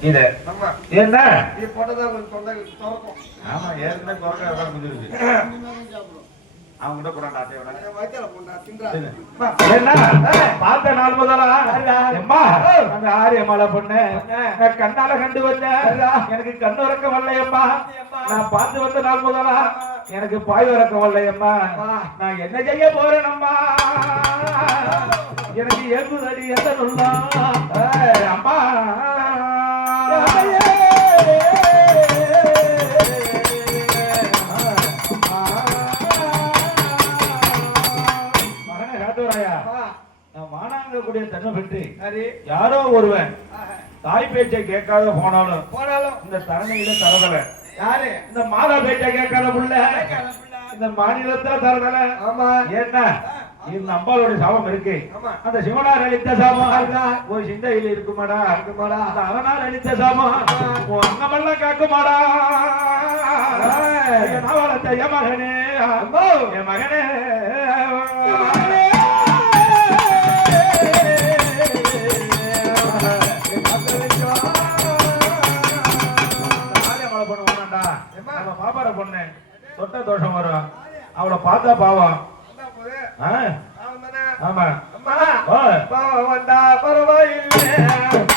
இது என்ன ஆமா ஏற்கனவே குறைக்க முடிஞ்சிருக்கு அவங்க பார்த்த நாள் முதலா அந்த ஆரியமலை பொண்ணு நான் கண்ணால கண்டு வந்தேன் எனக்கு கண்ணு உறக்கம் வரலையம்மா நான் பார்த்து வந்த நாள் முதலா எனக்கு பாய் உறக்கம் வரலையம்மா நான் என்ன செய்ய போறேனம்மா எனக்கு ஏகுதடி எந்த சொல்லா அம்மா வானாங்கக்கூடிய தன்மை பெற்று யாரோ ஒருவன் தாய் பேச்சை கேட்காத போனாலும் இந்த தரணையில தரதல யாரு இந்த மாதா பேச்சை கேட்காத புள்ள இந்த மாநிலத்துல தரதல ஆமா என்ன இந்த அம்பாளுடைய சாபம் இருக்கு அந்த சிவனார் அளித்த சாபம் ஒரு சிந்தையில் இருக்குமாடா அந்த அவனால் அளித்த சாபம் அண்ணமெல்லாம் காக்குமாடா என் மகனே என் மகனே பாப்பார பொண்ணு தொட்ட தோஷம் வரும் அவளை பார்த்தா பாவம் ஆமா பாவம் வந்தா பரவாயில்லை